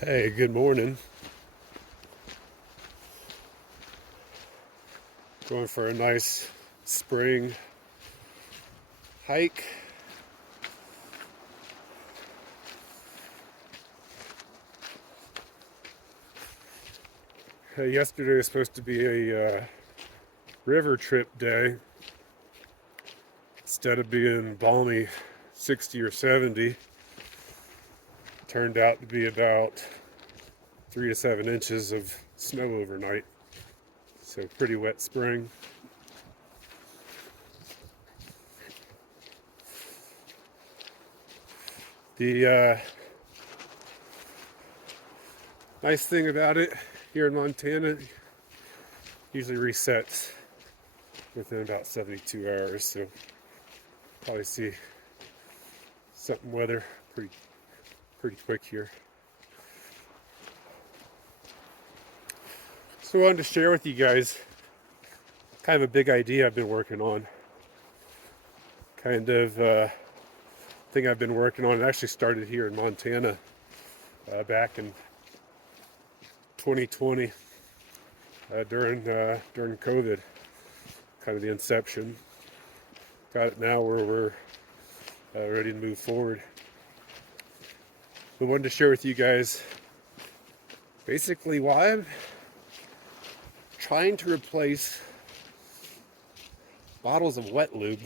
Hey, good morning. Going for a nice spring hike. Yesterday was supposed to be a river trip day. Instead of being balmy 60 or 70, turned out to be about 3 to 7 inches of snow overnight. So pretty wet spring. The nice thing about it here in Montana usually resets within about 72 hours. So probably see something weather pretty quick here. So I wanted to share with you guys kind of a big idea I've been working on. Kind of thing I've been working on. It actually started here in Montana back in 2020 during COVID, kind of the inception. Got it now where we're ready to move forward. I wanted to share with you guys basically why I'm trying to replace bottles of wet lube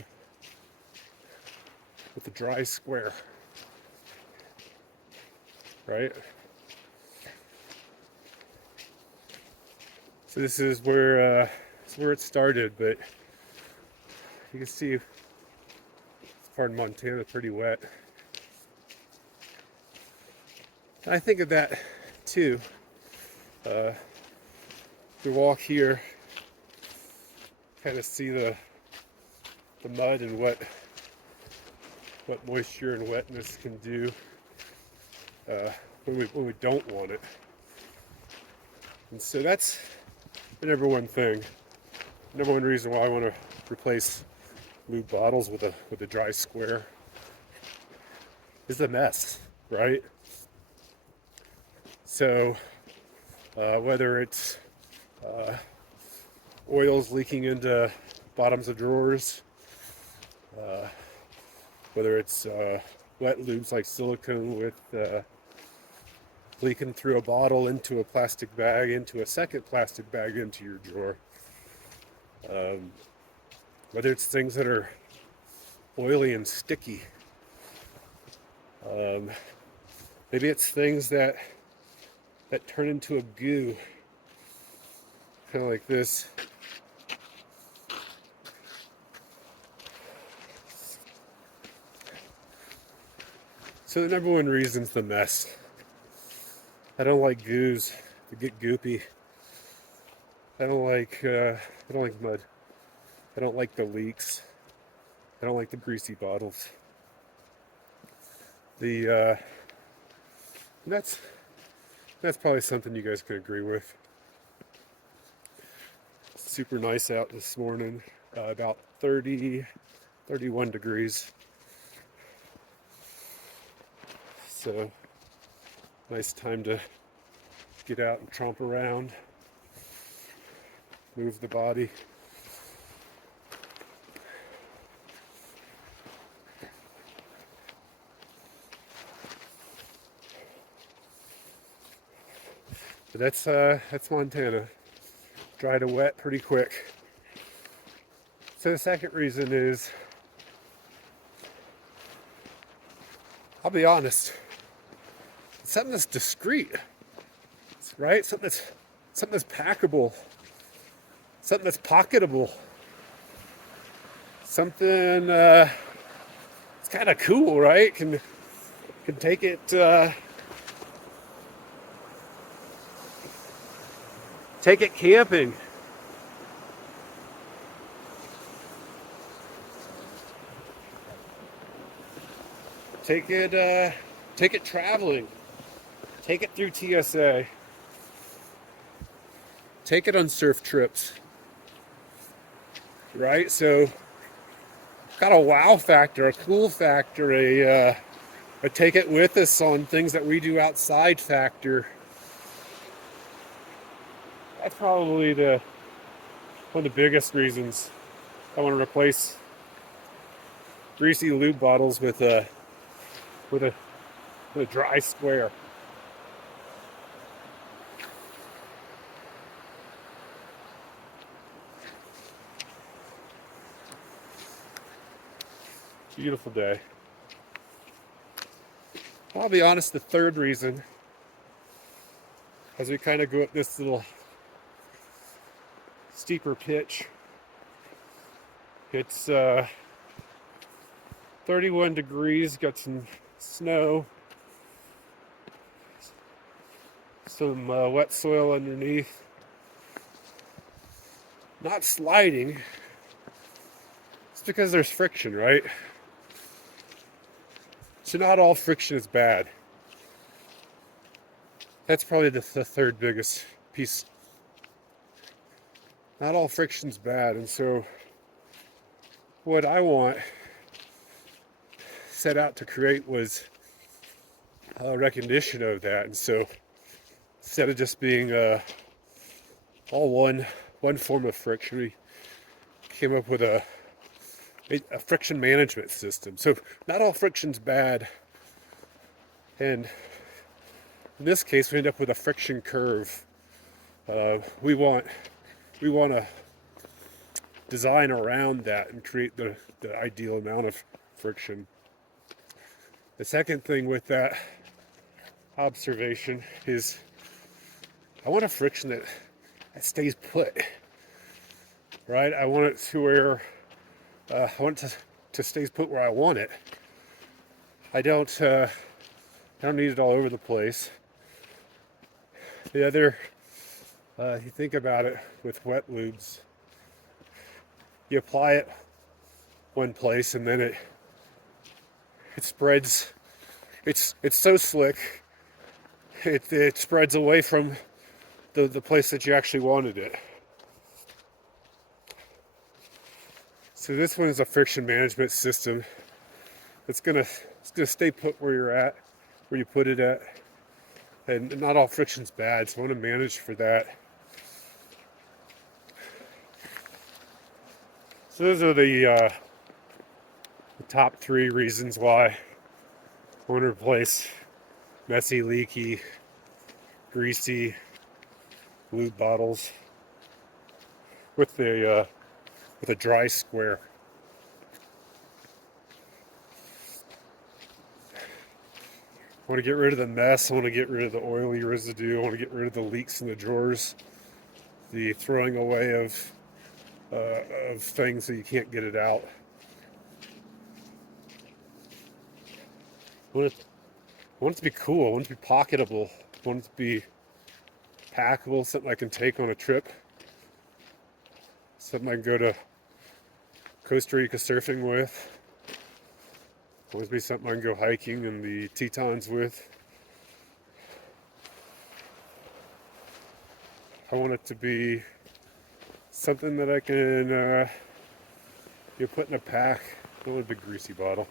with a dry square, right? So this is where it started, but you can see this part of Montana is pretty wet. And I think of that too. You walk here, kind of see the mud and what moisture and wetness can do when we don't want it. And so that's the number one thing. Number one reason why I want to replace lube bottles with a dry square is the mess, right? So whether it's oils leaking into bottoms of drawers, whether it's wet lubes like silicone with leaking through a bottle into a plastic bag, into a second plastic bag into your drawer. Whether it's things that are oily and sticky. Maybe it's things that turn into a goo, kind of like this. So the number one reason is the mess. I don't like goos. They get goopy. I don't like mud. I don't like the leaks. I don't like the greasy bottles. That's probably something you guys could agree with. It's super nice out this morning, about 31 degrees. So nice time to get out and tromp around, move the body. But that's Montana. Dry to wet pretty quick. So the second reason is, I'll be honest, something that's discreet, right? Something that's packable, something that's pocketable, something it's kind of cool, right? Can take it camping. Take it traveling. Take it through TSA. Take it on surf trips. Right? So got a wow factor, a cool factor, a a take it with us on things that we do outside factor. That's probably one of the biggest reasons I want to replace greasy lube bottles with with a with a dry square. Beautiful day. I'll be honest, the third reason, as we kind of go up this little steeper pitch, it's 31 degrees, got some snow, some wet soil underneath. Not sliding, it's because there's friction, right? So not all friction is bad. That's probably the third biggest piece. Not all friction's bad, and so what I set out to create was a recognition of that. And so instead of just being all one form of friction, we came up with a friction management system. So not all friction's bad, and in this case we end up with a friction curve. We want to design around that and create the ideal amount of friction. The second thing with that observation is I want a friction that stays put, right? I want it to where I want it to stay put where I want it. I don't need it all over the place. The other, you think about it with wet lubes, you apply it one place and then it spreads. It's so slick, it spreads away from the place that you actually wanted it. So this one is a friction management system. It's gonna stay put where you're at, where you put it at, and not all friction's bad. So I want to manage for that. So those are the top three reasons why I want to replace messy, leaky, greasy lube bottles with a dry square. I want to get rid of the mess. I want to get rid of the oily residue. I want to get rid of the leaks in the drawers, the throwing away of things that you can't get it out. I want it to be cool. I want it to be pocketable. I want it to be packable, something I can take on a trip, something I can go to Costa Rica surfing with. I want it to be something I can go hiking in the Tetons with. I want it to be something that I can put in a pack. I want a big greasy bottle.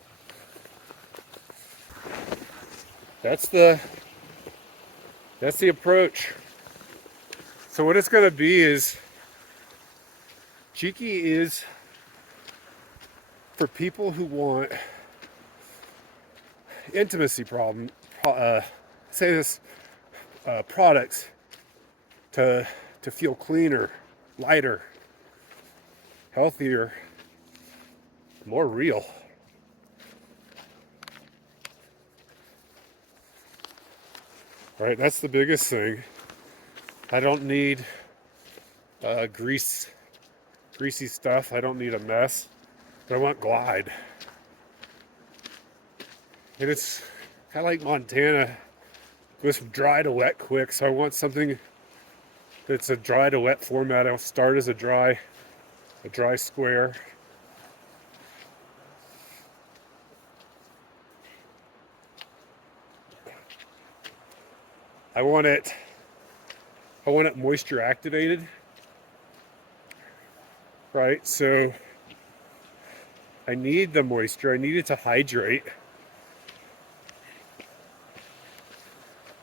That's the approach. So what it's going to be is, Cheeky is for people who want intimacy products to feel cleaner, lighter, healthier, more real. Right, that's the biggest thing. I don't need greasy stuff. I don't need a mess. But I want glide. And it's kind of like Montana. It goes from dry to wet quick. So I want something that's a dry to wet format. I'll start as a dry square. I want it moisture activated, right? So I need the moisture. I need it to hydrate.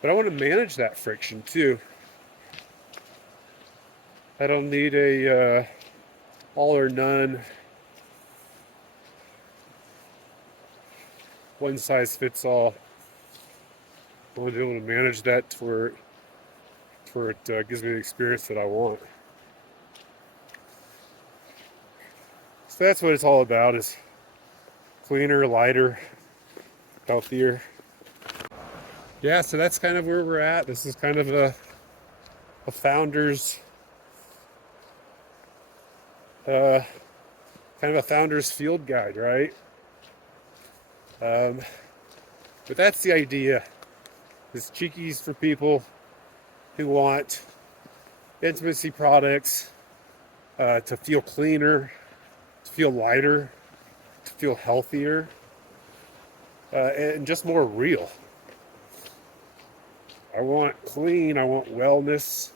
But I want to manage that friction too. I don't need a all or none, one size fits all. I want to be able to manage that to where it gives me the experience that I want. So that's what it's all about, is cleaner, lighter, healthier. Yeah, so that's kind of where we're at. This is kind of a founder's field guide, right? But that's the idea. This cheekies for people who want intimacy products, to feel cleaner, to feel lighter, to feel healthier, and just more real. I want clean, I want wellness.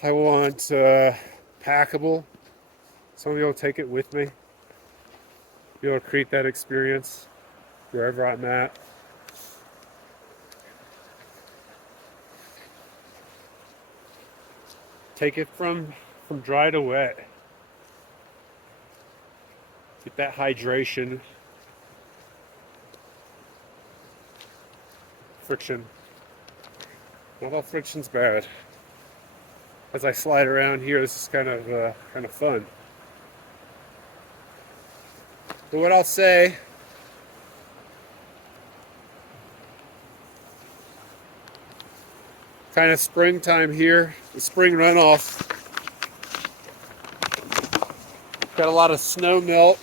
I want packable. So I'll be able to take it with me. Be able to create that experience wherever I'm at. Take it from dry to wet. Get that hydration. Friction. Not all friction's bad. As I slide around here, this is kind of fun. But what I'll say, kind of springtime here, the spring runoff. Got a lot of snow melt,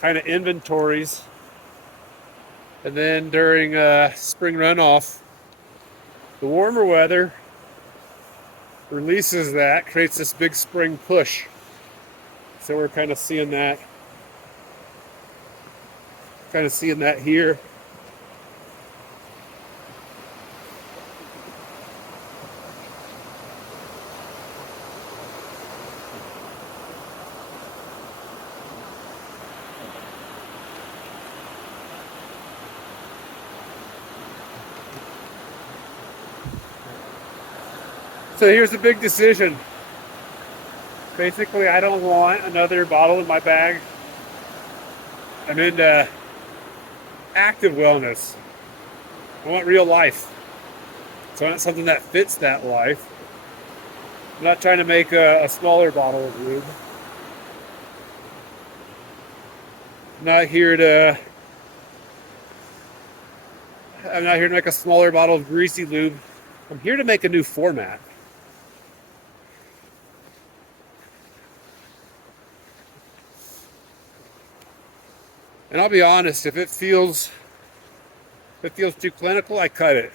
kind of inventories. And then during spring runoff, the warmer weather releases that, creates this big spring push. So we're kind of seeing that here. So here's the big decision. Basically, I don't want another bottle in my bag. I'm into active wellness. I want real life. So I want something that fits that life. I'm not trying to make a smaller bottle of lube. I'm not here to make a smaller bottle of greasy lube. I'm here to make a new format. And I'll be honest, if it feels too clinical, I cut it.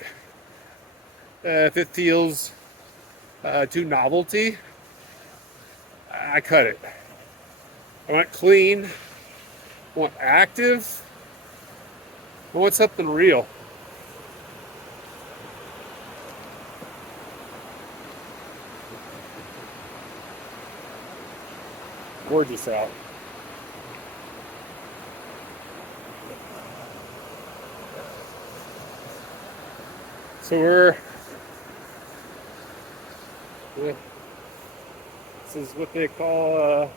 If it feels too novelty, I cut it. I want clean, I want active, I want something real. Gorgeous out. So this is what they call a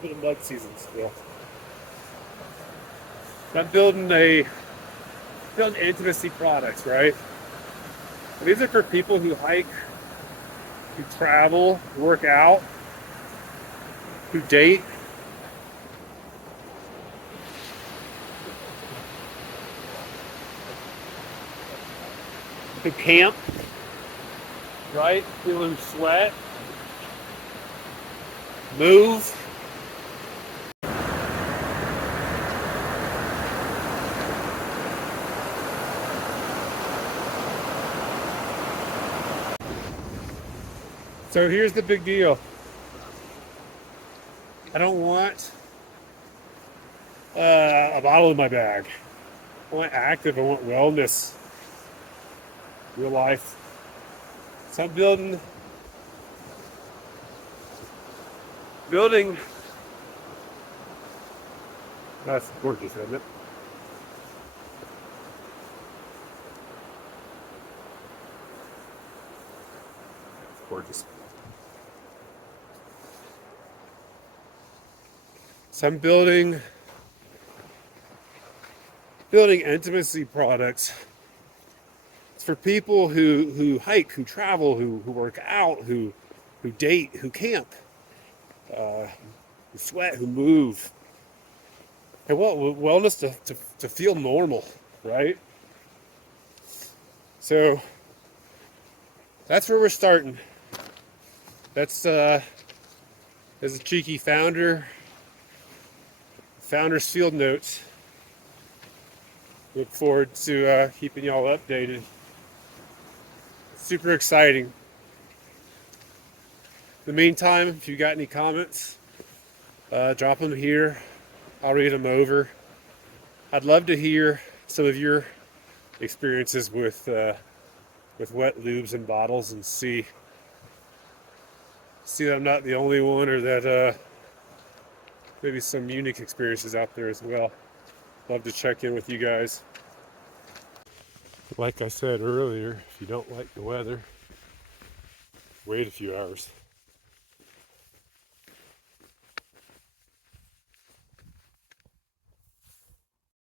bit of mud season still. I'm building intimacy products, right? And these are for people who hike, who travel, work out, who date. Who camp, right? People who sweat, move. So here's the big deal. I don't want a bottle in my bag. I want active, I want wellness. Real life. So I'm building that's gorgeous, isn't it? Gorgeous. So I'm building intimacy products. It's for people who hike, who travel, who work out, who date, who camp, who sweat, who move. And wellness to feel normal, right? So that's where we're starting. That's as a cheeky founder's field notes. Look forward to keeping y'all updated. Super exciting. In the meantime, if you got any comments, drop them here. I'll read them over. I'd love to hear some of your experiences with wet lubes and bottles, and see that I'm not the only one, or that maybe some unique experiences out there as well. Love to check in with you guys. Like I said earlier, if you don't like the weather, wait a few hours.